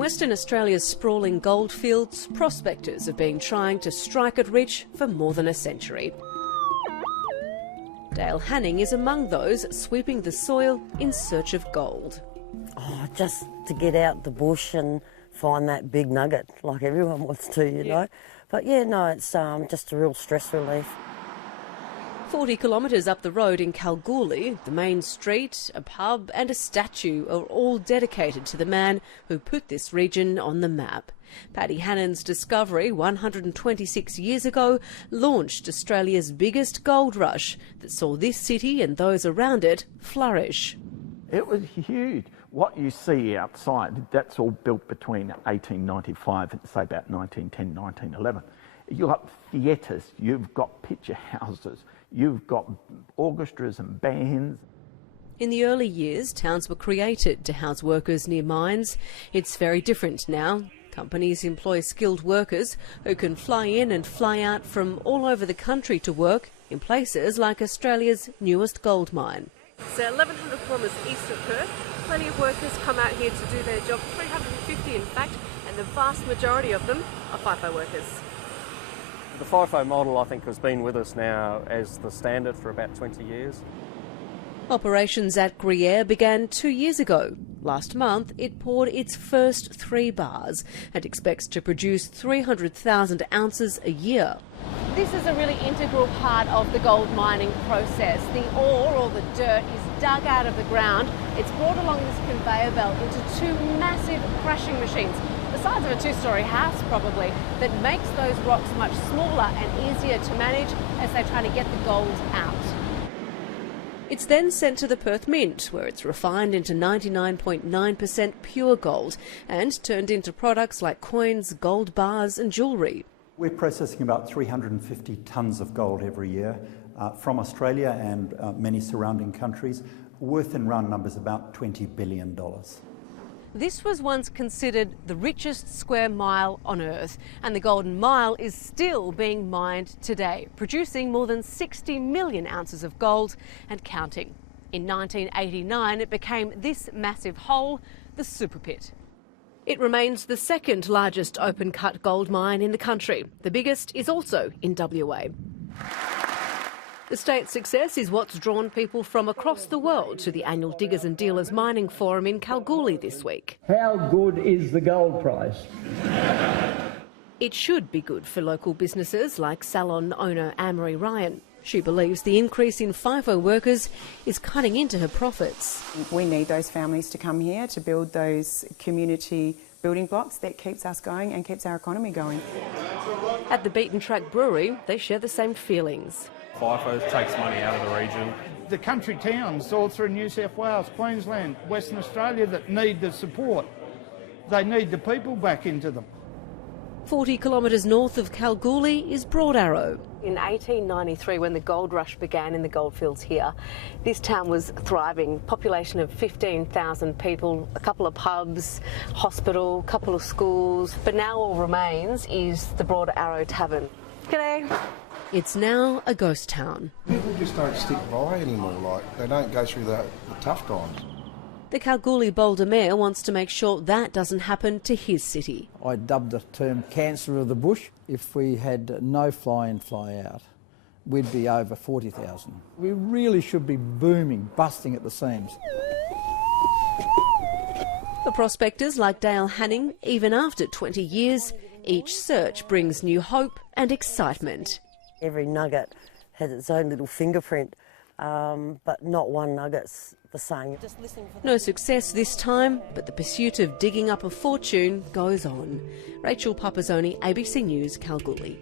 Western Australia's sprawling goldfields, prospectors have been trying to strike it rich for more than a century. Dale Hanning is among those sweeping the soil in search of gold. Oh, just to get out the bush and find that big nugget, like everyone wants to, you know. But yeah, no, it's just a real stress relief. 40 kilometres up the road in Kalgoorlie, the main street, a pub and a statue are all dedicated to the man who put this region on the map. Paddy Hannan's discovery 126 years ago launched Australia's biggest gold rush that saw this city and those around it flourish. It was huge. What you see outside, that's all built between 1895 and say about 1910, 1911. You've got theatres, you've got picture houses, you've got orchestras and bands. In the early years, towns were created to house workers near mines. It's very different now. Companies employ skilled workers who can fly in and fly out from all over the country to work in places like Australia's newest gold mine. It's 1,100 kilometres east of Perth. Plenty of workers come out here to do their job, 350 in fact, and the vast majority of them are FIFO workers. The FIFO model, I think, has been with us now as the standard for about 20 years. Operations at Gruyere began 2 years ago. Last month, it poured its first 3 bars and expects to produce 300,000 ounces a year. This is a really integral part of the gold mining process. The ore, or the dirt, is dug out of the ground. It's brought along this conveyor belt into 2 massive crushing machines, the size of a 2-storey house probably, that makes those rocks much smaller and easier to manage as they try to get the gold out. It's then sent to the Perth Mint, where it's refined into 99.9% pure gold and turned into products like coins, gold bars and jewellery. We're processing about 350 tonnes of gold every year from Australia and many surrounding countries, worth in round numbers about $20 billion. This was once considered the richest square mile on Earth, and the Golden Mile is still being mined today, producing more than 60 million ounces of gold and counting. In 1989, it became this massive hole, the Super Pit. It remains the second largest open-cut gold mine in the country. The biggest is also in WA. The state's success is what's drawn people from across the world to the annual Diggers and Dealers Mining Forum in Kalgoorlie this week. How good is the gold price? It should be good for local businesses like salon owner Anne-Marie Ryan. She believes the increase in FIFO workers is cutting into her profits. We need those families to come here to build those community building blocks that keeps us going and keeps our economy going. At the Beaten Track Brewery, they share the same feelings. FIFO takes money out of the region. The country towns all through New South Wales, Queensland, Western Australia that need the support, they need the people back into them. 40 kilometres north of Kalgoorlie is Broad Arrow. In 1893, when the gold rush began in the goldfields here, this town was thriving. Population of 15,000 people, a couple of pubs, hospital, couple of schools. But now all remains is the Broad Arrow Tavern. G'day. It's now a ghost town. People just don't stick by anymore, like they don't go through the tough times. The Kalgoorlie Boulder Mayor wants to make sure that doesn't happen to his city. I dubbed the term cancer of the bush. If we had no fly-in, fly-out, we'd be over 40,000. We really should be booming, busting at the seams. For prospectors like Dale Hanning, even after 20 years, each search brings new hope and excitement. Every nugget has its own little fingerprint, but not one nugget's the same. No success this time, but the pursuit of digging up a fortune goes on. Rachel Papazoni, ABC News, Kalgoorlie.